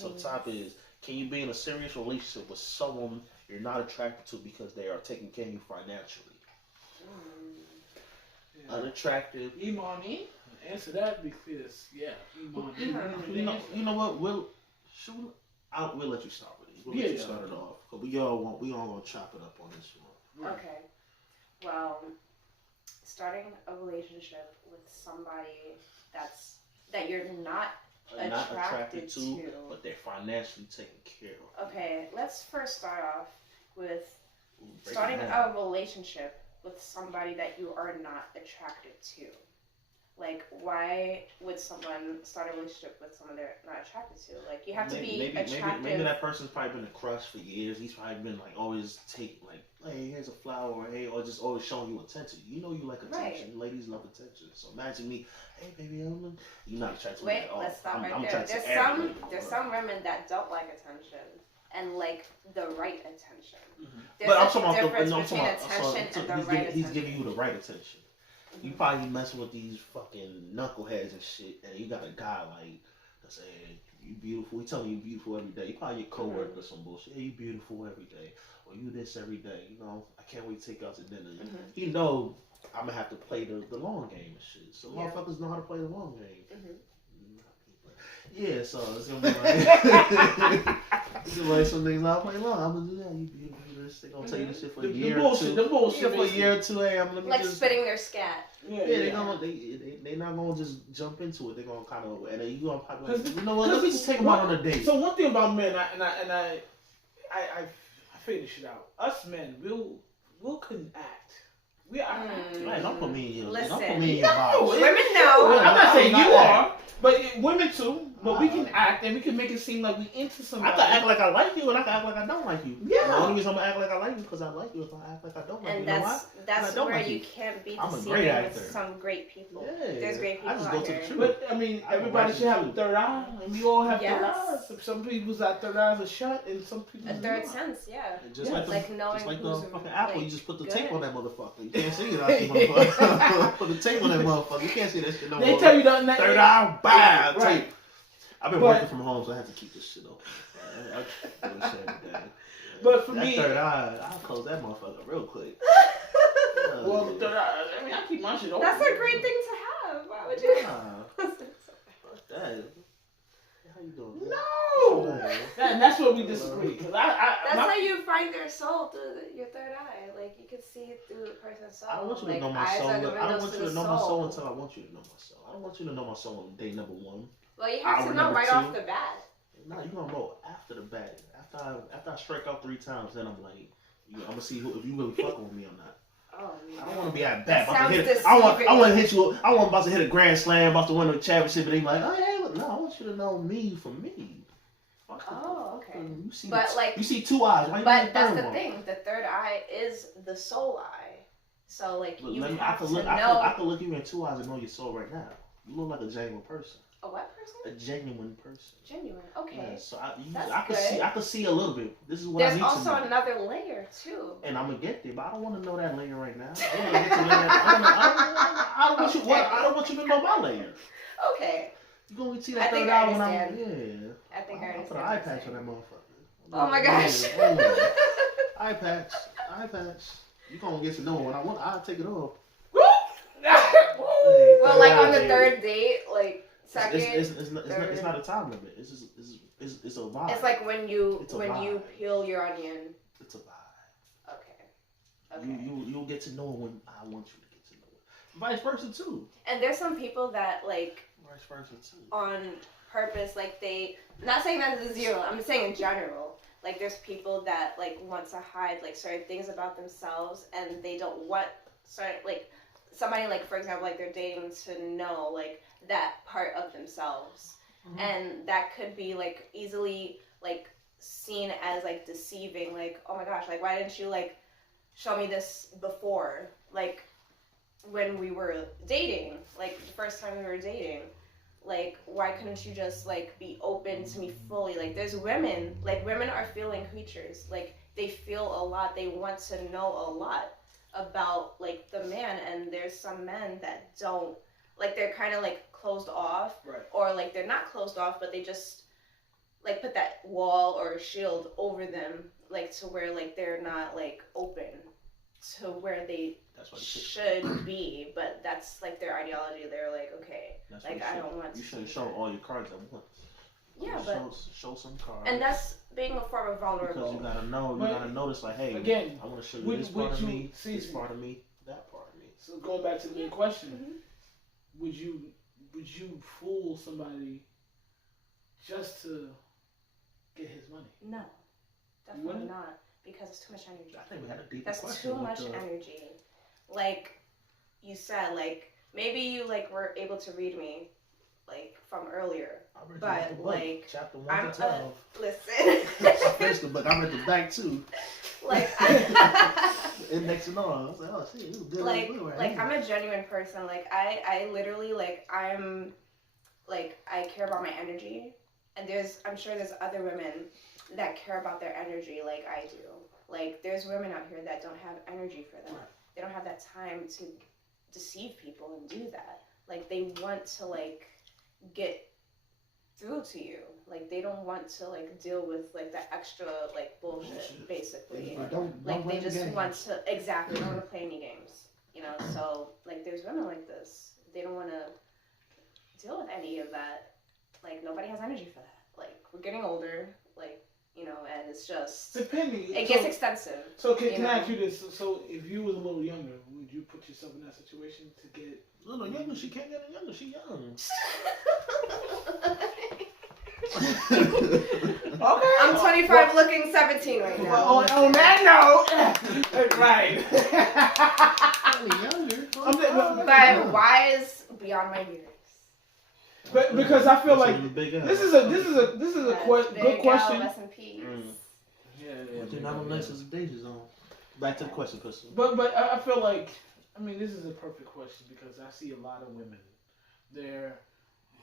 Alright, so top is, can you be in a serious relationship with someone you're not attracted to because they are taking care of you financially? Yeah. Unattractive. Imani, answer that because Imani. You know what? We'll let you start with it. We'll let you start it off. Cause we all gonna chop it up on this one. Okay. Well, starting a relationship with somebody that you're not attracted to, but they're financially taken care of. Okay, let's first start off with starting a relationship with somebody that you are not attracted to. Like, why would someone start a relationship with someone they're not attracted to? Like, you have to be attractive. Maybe that person's probably been a crush for years. He's probably been like always hey, here's a flower, or hey, or just always showing you attention. You know you like attention. Right. Ladies love attention. So imagine me, hey baby, you're not attracted to me at all. Wait, let's stop I'm right there. There's some women that don't like attention and like the right attention. Mm-hmm. There's a difference between attention and the right attention. He's giving you the right attention. Mm-hmm. You probably messing with these fucking knuckleheads and shit, and you got a guy like that's saying you beautiful. He telling you beautiful every day. You probably your coworker or some bullshit. Hey, you beautiful every day, or you this every day. You know, I can't wait to take you out to dinner. Mm-hmm. You know, I'm gonna have to play the long game and shit. So motherfuckers know how to play the long game. Mm-hmm. Yeah, so it's gonna be like it's gonna be like some things I'll play long. I'm gonna do that. You beautiful. They gonna tell you this shit for a year or two. The bullshit for a year or two. Hey, I'm gonna like just spitting their scat. They not gonna just jump into it. They're gonna kind of and then you gonna probably like, you know what? Let me just take them out on a date. So one thing about men, I figured this shit out. Us men, we'll couldn't act. We are acting. Man, don't put me in your box. Women know. I'm not saying you are, but women too. But we can act and we can make it seem like we into somebody. I can act like I like you and I can act like I don't like you. Yeah. The only reason I'm gonna act like I like you because I like you. If I act like I don't like and you, that's where you can't be deceiving with some great people. Yeah. There's great people I just out go to here. the truth. But I mean, everybody should have a third eye, and we all have third eyes. Some people's third eyes are shut, and some people's a third sense, Just like knowing just like the fucking apple, like, you just put the tape on that motherfucker. You can't see it out the motherfucker. Put the tape on that motherfucker. You can't see that shit no more. They tell you that third eye, bam, right. tape. I've been working from home, so I have to keep this shit open. But for that me, third eye, I'll close that motherfucker real quick. Well, the third eye, I mean, I keep my shit open. That's a great thing to have. Why would you? Fuck that. How you doing? No! That's where we disagree. Cause that's how you find their soul through your third eye. Like, you can see through the person's soul. I don't want you to know my soul. I don't want you to know my soul until I want you to know my soul. I don't want you to know my soul on day number one. Well, you have to know right off the bat. No, you're gonna know after the bat. After I strike out 3 times, then I'm like, I'm gonna see if you really fucking with me or not. Oh, I don't want to be at bat. I want to hit you. I want about to hit a grand slam, about to win a championship, and they like, oh yeah, no, I want you to know me for me. Oh, okay. You see 2 eyes. Why but that's the thing. The third eye is the soul eye. So like I can look you in 2 eyes and know your soul right now. You look like a genuine person. A what person? A genuine person. Genuine. Okay. Yeah, so I can see a little bit. This is what I need to know. There's also another layer too. And I'm gonna get there, but I don't want to know that layer right now. I want to get to that. I don't want you to know my layer. Okay. You gonna see that third eye when I'm I think I understand. Put an eye patch on that motherfucker. Oh my gosh. Eye patch. You gonna get to know when I want. I'll take it off. Well, like on the third date, like second. It's not a time limit. It's a vibe. It's like when you peel your onion. It's a vibe. Okay. You'll get to know it when I want you to get to know it. Vice versa too. And there's some people that like. Vice versa too. On purpose, like they. Not saying that it's zero. I'm saying in general. Like there's people that like want to hide like certain things about themselves, and they don't want somebody like, for example, like they're dating to know like that part of themselves. Mm-hmm. And that could be like easily like seen as like deceiving, like, oh my gosh, like why didn't you like show me this before, like when we were dating, like the first time we were dating, like why couldn't you just like be open to me fully? Like there's women are feeling creatures, like they feel a lot, they want to know a lot about like the man, and there's some men that don't, like they're kind of like closed off, right. Or like they're not closed off, but they just like put that wall or shield over them, like to where like they're not like open to where they That's why should be, but that's like their ideology. They're like, okay, that's like I don't want. You to shouldn't do show that. all your cards at once. Yeah, but show some cards. and that's being a form of vulnerable. because you gotta know, you But gotta notice like, hey, again, I want to show you would- this part would of you me, see- this part of me, that part of me. So going back to the main question, Mhm. would you fool somebody just to get his money? No, definitely wouldn't? not, because it's too much energy. I think we had a deeper That's question. too with much the- energy. Like you said, like maybe you like were able to read me like from earlier. I read but, the book, like, chapter 1 I'm to 12. Listen. I finished the book. I read the back too. like Index and all. I was like, oh shit, this is good. like book right like here. I'm a genuine person. Like I literally like I'm like I care about my energy, and I'm sure there's other women that care about their energy like I do. Like there's women out here that don't have energy for them. They don't have that time to deceive people and do that. Like they want to like get through to you. Like they don't want to like deal with like the extra like bullshit basically. Like they just want to they don't want to play any games, you know. So like there's women like this. They don't want to deal with any of that. Like nobody has energy for that. Like we're getting older, like you know, and it's just Depending. it gets expensive. So can you I know? ask you this? So if you was a little younger, would you put yourself in that situation to get? A little younger, she can't get any younger. She young. Okay. I'm 25, looking 17 right now. Well, on that note, right. younger. I'm saying, But wise beyond my years. but because I feel like big this is a good Big question. Al, rest in peace. You're not a less as a danger zone. Back to the question, Crystal. But I feel like this is a perfect question because I see a lot of women. They're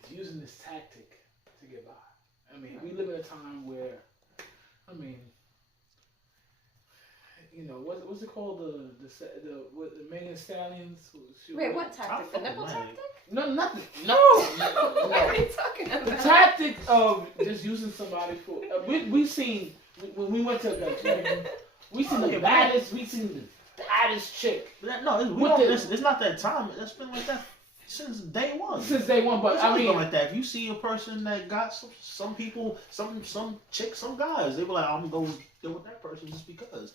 using this tactic to get by. We live in a time where, what's it called? The Megan Stallions. Wait, what tactic? The nipple tactic? No, nothing. What are you talking about? The tactic of just using somebody for we seen when we went to we seen the baddest chick it's not that time. It's been like that since day one. But It's always been like that. If you see a person that got some people, some chicks, some guys, they were like, I'm gonna go deal with that person just because.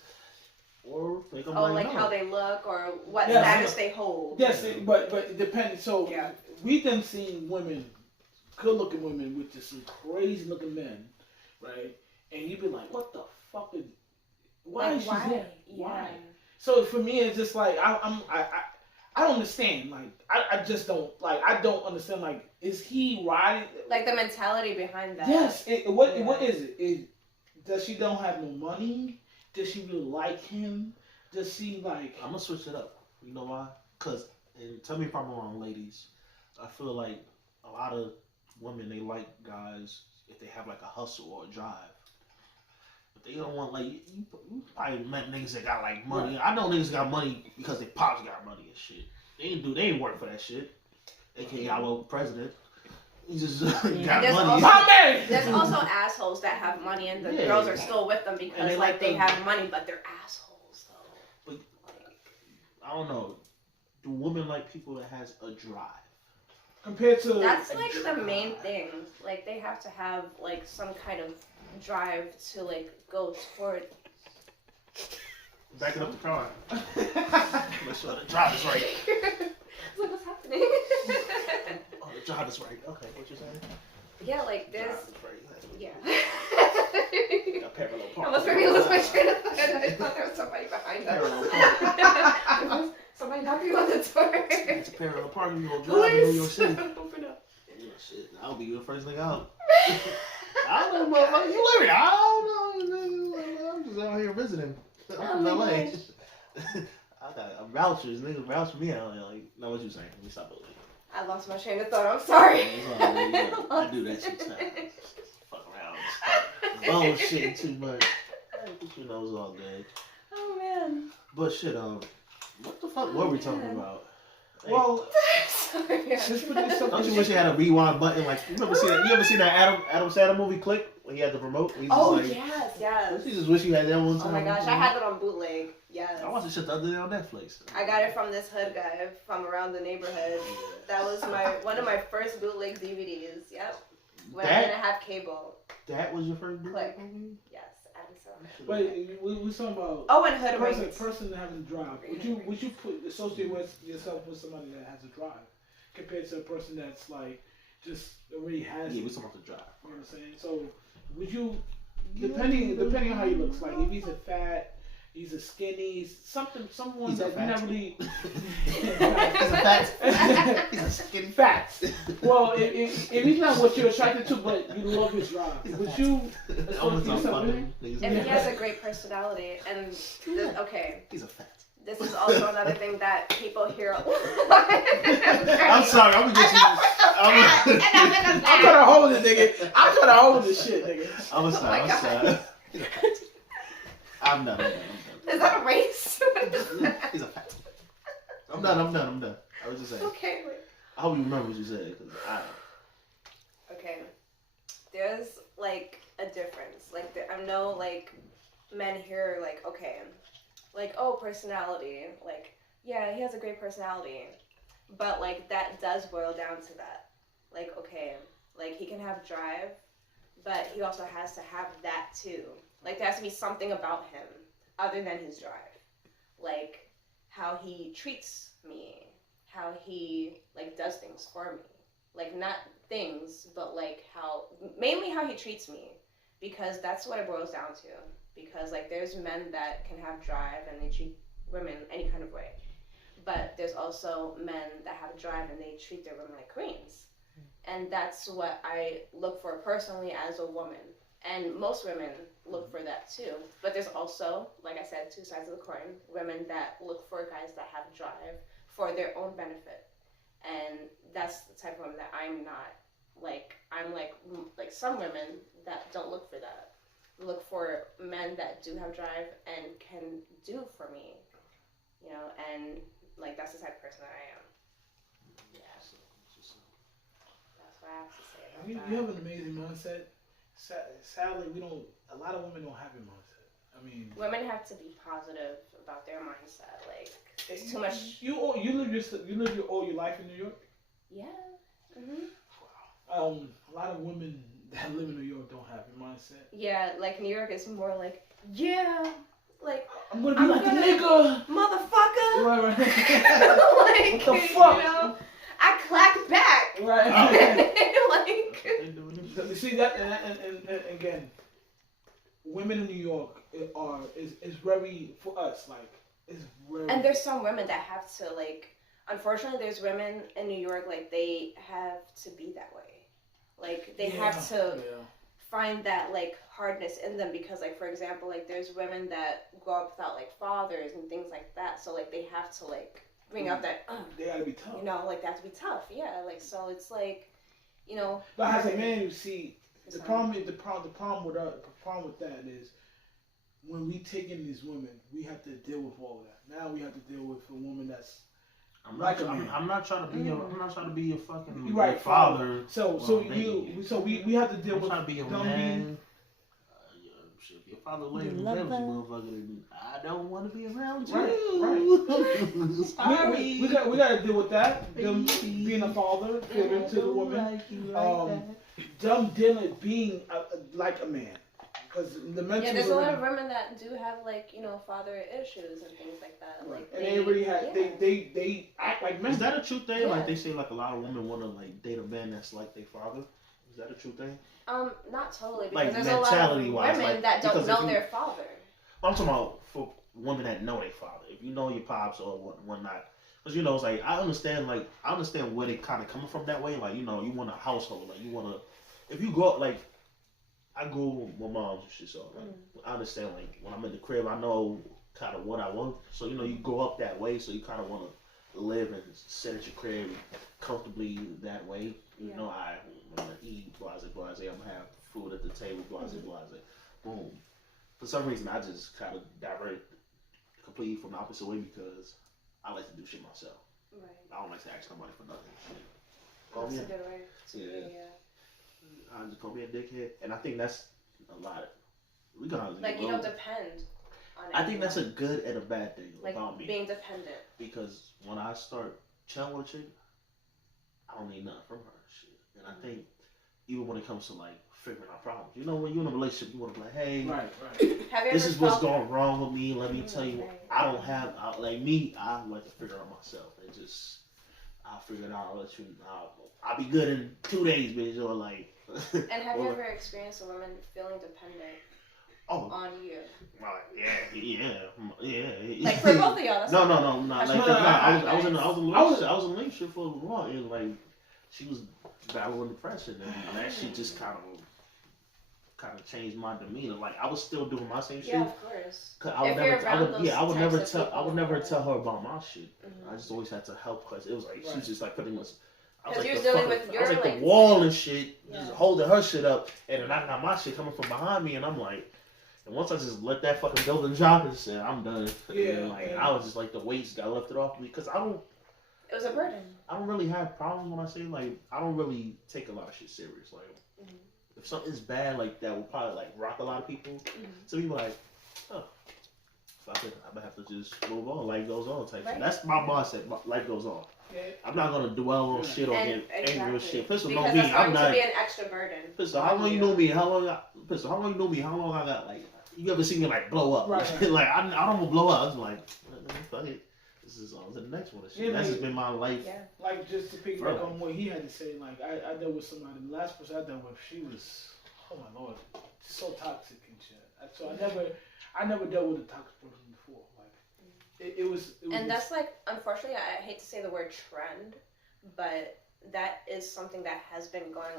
Or make them like no. how they look or what Yeah. status they hold. yes, but it depends. So Yeah. we then seen women, good looking women with just some crazy looking men, right? And you'd be like, what the fuck is? Why Like, is she why? there? Yeah. Why? So for me, it's just like I don't understand. Like I just don't like. I don't understand. Like, is he riding? Like the mentality behind that. Yes. What Yeah. what is it? Does she don't have no money? Does she really like him? Does she like? I'm gonna switch it up. You know why? Cause, and tell me if I'm wrong, ladies. I feel like a lot of women, they like guys if they have like a hustle or a drive. But they don't want like you probably met niggas that got like money. I know niggas got money because their pops got money and shit. They ain't work for that shit. AKA our president. He just got There's money. also- My man! There's also assholes that have money and the Yeah. girls are still with them And because they like like they them. have money, but they're assholes though. But- I don't know. Do women like people that has a drive? Compared to That's like the main thing. Like they have to have like some kind of drive to like go toward. Backing up the car. Make sure the drive is right. It's like what's happening? Oh, the drive is right. Okay, what you saying? Yeah, like there's. Drive is right. Yeah. Got parallel park. Almost made me lose my train of thought. I thought there was somebody behind us. Somebody knocking on the door. It's a parallel parking. You gonna drive in New York City. Open up. Yeah, shit, I'll be the first thing out. I don't know, motherfucker. You live here. I don't know. I'm just out here visiting. I'm from Oh LA. my I got vouchers. Niggas vouch for me out here. Like, no, what you saying? Let me stop it. I lost my train of thought. I'm sorry. It's all right, yeah. I do that shit sometimes. Fuck around. Bullshit too much. I think you know it's all good. Oh man. But shit, what the fuck were we talking about? Hey, well, Sorry. just put this up. don't you wish you had a rewind button? Like you ever seen that Adam Sandler movie Click? when he had the remote. He's Oh just like, yes. you just wish you had that one Oh time. my gosh, I had it on bootleg. Yes. I watched the shit the other day on Netflix. I got it from this hood guy from around the neighborhood. That was one of my first bootleg DVDs. Yep. When I didn't have cable. That was your first Click. movie? Yes, Addison. But we talking about Oh, and hood rings. person having a drive. Would you associate yourself with somebody that has a drive compared to a person that's like just already has? Yeah, it? we talking about the drive. You know what I'm saying? So would you, depending on how he looks, like if he's a fat, he's a skinny, someone He's that a you fat. never really. He's a fat. He's a skinny fat. Well, if he's not what you're attracted to, but you love his drive, would you associate yourself with him? If he has a great personality, and okay. He's a fat. This is also another thing that people hear. I'm sorry, I'm gonna get you. I'm trying to hold it, nigga. I'm trying to hold this shit, nigga. I'm sorry. I'm done. Is that a race? He's a fat. I'm done. I was just saying. Okay. Wait. I hope you remember what you said. Okay. There's like a difference. Like I know like men here like okay, like oh personality. Like yeah, he has a great personality, but like that does boil down to that. Like okay, like he can have drive, but he also has to have that too. Like there has to be something about him other than his drive. Like how he treats me, how he like does things for me. Like not things, but like mainly how he treats me, because that's what it boils down to. Because like there's men that can have drive and they treat women any kind of way, but there's also men that have drive and they treat their women like queens. And that's what I look for personally as a woman. And most women look for that too. But there's also, like I said, two sides of the coin. Women that look for guys that have drive for their own benefit. And that's the type of woman that I'm not. Like, I'm like some women that don't look for that. Look for men that do have drive and can do for me. You know, and like that's the type of person that I am. Yeah. That's what I have to say about that. You have an amazing mindset. Sadly, a lot of women don't have your mindset. I mean, women have to be positive about their mindset. Like, it's too much. You live all your life in New York. Yeah. Mhm. Wow. A lot of women that live in New York don't have your mindset. Yeah, like New York is more like, yeah, like I'm gonna be like a nigga, motherfucker. Right. Like, what the fuck? You know, I clack back. Right. Like, see that, and again, women in New York is very for us like it's very. And there's some women that have to like. Unfortunately, there's women in New York like they have to be that way. Like they have to find that like hardness in them because like for example like there's women that grow up without like fathers and things like that. So like they have to like bring out that. They gotta be tough. You know, like they have to be tough. Yeah, like so it's like, you know. But as a man, you see, the problem with that is when we take in these women, we have to deal with all of that. Now we have to deal with a woman that's. I'm not trying to be your fucking right, father. So we have to deal with. I'm trying to be your man. If your father lives in motherfucker, I don't want to be around you. Right. Sorry. We got to deal with that. Them being a father, fitting to the woman. Them dealing being like a man. Because the mental. Yeah, there's a lot of women that do have like father issues and things like that. Like and they already have they act like men. Is that a true thing? Yeah. Like they say like a lot of women want to like date a man that's like their father. Is that a true thing? Not totally. Because like there's a lot of women like, that don't know their father. I'm talking about for women that know their father. If you know your pops or whatnot. Because it's like I understand where they kind of coming from that way. Like you want a household. Like you want to. If you grow up like. I grew up with my mom and shit, so like, I understand. Like when I'm in the crib, I know kind of what I want. So you grow up that way, so you kind of want to live and sit at your crib comfortably that way. You know, I want to eat, blase. I'm gonna have food at the table, blase. Boom. For some reason, I just kind of divert completely from the opposite way because I like to do shit myself. Right. I don't like to ask somebody for nothing. That's a good way. Yeah. I just call me a dickhead, and I think that's a lot. We gotta Like you don't depend on. I think that's a good and a bad thing like about me. being dependent. Because when I start chilling with a chick, I don't need nothing from her. Shit. And I think even when it comes to like figuring out problems, you know, when you're in a relationship, you want to be like, hey, Right. Have you this ever is what's felt- going wrong with me. Let me tell you, Right. I don't have like me. I like to figure it out myself. And just I'll figure it out. I'll let you. I'll be good in 2 days, bitch. Or like. And have you or- ever experienced a woman feeling dependent Oh, on you? right, yeah. Like for both of y'all. That's No. That's Like, what I was in nice. a relationship for a while, and like she was battling depression, and that shit just kind of changed my demeanor. Like I was still doing my same shit. Yeah, of course. Cause I would If never, you're around those I would never types of tell, people, I would never yeah. tell her about my shit. Mhm. I just always had to help her. It was like she Right. was just like pretty much. I 'Cause was you're like the dealing fucking, with I was your, like the like, wall and shit, Yeah. just holding her shit up, and then I got my shit coming from behind me, and I'm like, and once I just let that fucking building drop and said, I'm done. Yeah, And like yeah. I was just like the weights got lifted off me because I It was a burden. don't really have problems when I say like I don't really take a lot of shit serious. Like Mhm. if something's bad like that will probably like rock a lot of people. Mhm. Some people like, oh, fuck it, I'm gonna have to just move on. Life goes on type Right. shit. That's my mindset. Life goes on. Yeah. I'm not gonna dwell on shit or And get angry with shit. Pistol know because me. that's I'm going not. to be an extra burden. Pistol, how long you know me? How long? Pistol, how long you know me? How long I got like? You ever seen me like blow up? Right. Like I don't want to blow up. I was like, fuck it. This is on to the next one. Yeah, That's like- just been my life. Yeah. Like just to piggyback Bro. on what he had to say, like I dealt with somebody. The last person I dealt with, she was, oh my lord, so toxic and shit. So I never dealt with a toxic person before. Like it was. And that's like, unfortunately, I hate to say the word trend, but that is something that has been going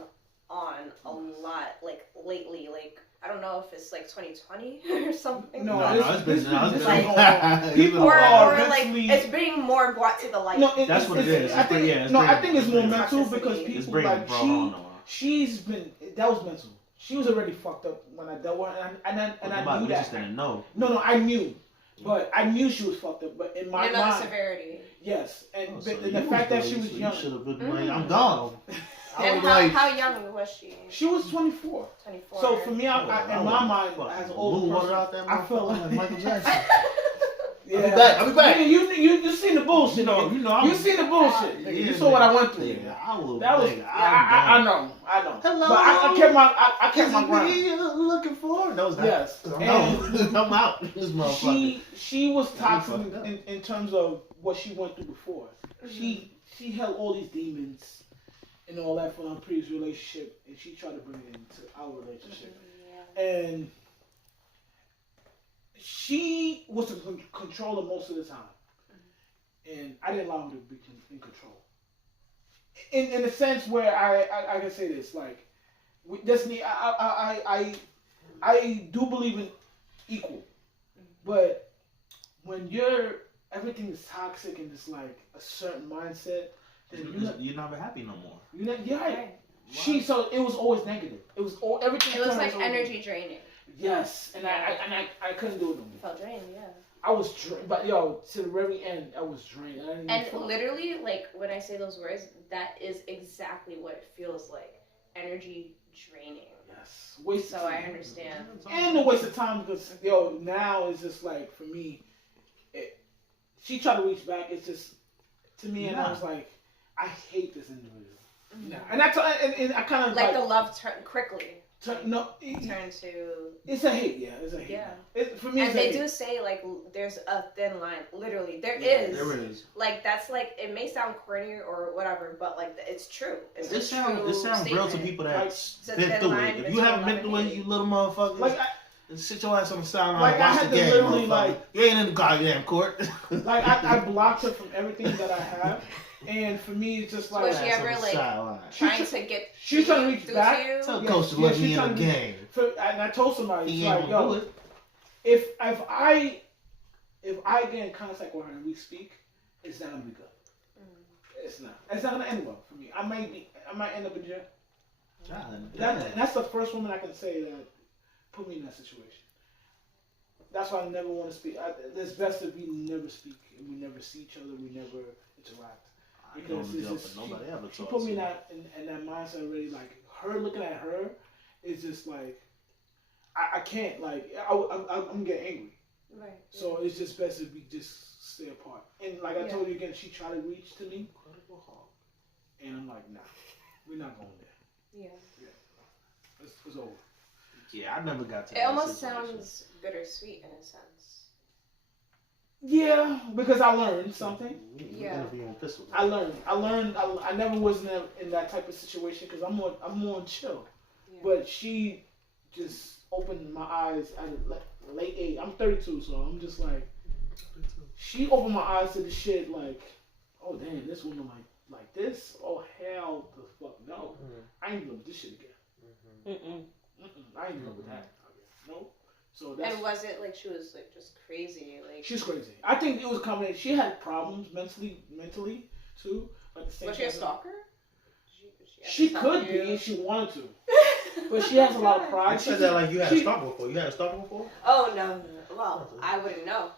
on a lot, like lately. Like I don't know if it's like 2020 or something. No, No, it's been. this like- people Or are like mentally- it's being more brought to the light. No, That's what it is. I think, It's no, I bringing- think it's more it's mental toxicity. because It's people bringing like bro on though. she's been that was mental. She was already fucked up when I dealt with her, and I knew We just that. didn't know. No, I knew, but I knew she was fucked up. But in my You know the mind, severity. yes, and Oh, but so the you fact that was she was so young, You should have been Mhm. like, I'm gone. I And was like, how young was she? she was 24. 24. So for me, oh, I in my mind, as an older water person, out that I feel motherfucker like Michael Jackson. yeah. I'll be back. Yeah, you seen the bullshit. You know, I'm- you seen the bullshit. Yeah, you saw what I went through. Yeah, I will. That was. nigga, I I'm know. Hello? But I kept my. I kept Is my it ground. me you're looking for? No, it's not. Yes. No, I'm out. This motherfucker. She was toxic fucked up. in terms of what she went through before. She held all these demons and all that from her previous relationship, and she tried to bring it into our relationship. Yeah. And she was the controller most of the time, and I didn't allow her to be in control. In a sense where I can say this, like with Destiny, I do believe in equal, but when everything is toxic and it's like a certain mindset, then You're never happy no more. you're right. Right. So it was always negative. It was all everything. It was turned like always energy draining. Yes, and I couldn't do it no You more. felt drained, yeah. I was drained, but yo, to the very end, I was drained. I didn't And even feel- literally, like when I say those words, that is exactly what it feels like. Energy draining. yes, waste. So of I time. understand. And the waste of time because yo, now it's just like for me, she tried to reach back. It's just to me, and I was like, I hate this individual. Nah. And I kind of Like the love turn quickly turn to it's a hate. Yeah, it's a hate. Yeah. For me, and it's a they hate. do say like there's a thin line. Literally, there Yeah, is. There is. Like that's like it may sound corny or whatever, but like it's true. It's a It sounds true real to statement. people Like, that's it's a been thin through line it. If you between haven't been love through and it, hate. you little motherfuckers, Like sit your ass on the sideline Like, and I watch had the to game, literally, motherfucker. like- You ain't in the goddamn court. like I blocked her from everything that I have, and for me, it's just like Was she Ass ever, on the like, sideline. Trying to get She's trying to reach through back. to you. Tell Yeah, coach to yeah, let she's me in trying the to be- game. And I told somebody, it's He ain't like, gonna do yo, it. if I get in contact with her and we speak, it's not gonna be good. It's not. It's not gonna end well for me. I might end up in jail. God damn. That's the first woman I can say that put me in that situation. That's why I never want to speak. It's best if we never speak and we never see each other. We never interact. I ain't going to jail for nobody ever She talks put me to in that mindset already. Like her looking at her is just like I can't like I'm gonna get angry. Right. So it's just best if we just stay apart. And like I Yeah. told you again, she tried to reach to me, and I'm like, nah, we're not going there. Yeah. It's over. Yeah, I never got to It that almost situation. sounds bittersweet in a sense. Yeah, because I learned something. Yeah. I learned. I never was in that type of situation because I'm more chill. Yeah. But she just opened my eyes at a late age. I'm 32, so I'm just like, she opened my eyes to the shit like, oh damn, this woman like this? Oh hell the fuck no. I ain't dealing with this shit again. I ain't dealing with that again. No. So that's. And was it like she was like just crazy? Like She's crazy. I think it was a combination. She had problems mentally too. But at the same was she a time, stalker? She could be if she wanted to, but she has a lot of pride. You said that like you had a stalker before. You had a stalker before? Oh no. Well, I wouldn't know.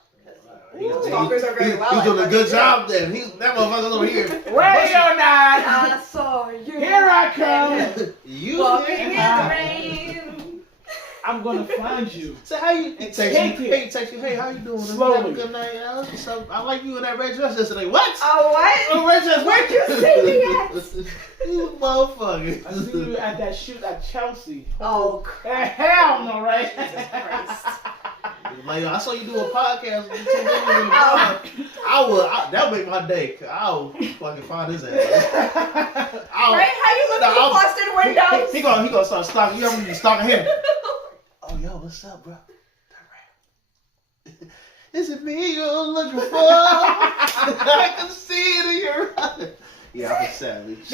Ooh. Stalkers are very well. He's doing a like, good job then. That motherfucker's over here. Radio 9. I saw you. Here I come. You Walking in man. the rain. I'm gonna find you. So how you And text take you? it. Hey, text you. Hey, how you doing? Slowly. Have a good night. So, I like you in that red dress yesterday. What? Oh what? Oh, red dress. Where'd you see me at? You motherfucker. I see you at that shoot at Chelsea. Oh Hell no, right? Jesus Christ. Like, I saw you do a podcast with 2 women in the bar. That would make my day. I'll fucking find his ass. Right? How you look through busted windows? He gonna start stalking you. I'm gonna be stalking him. Oh, yo, what's up, bro? Is it me you're looking for? I can see it in your eyes. Yeah, I'm a savage.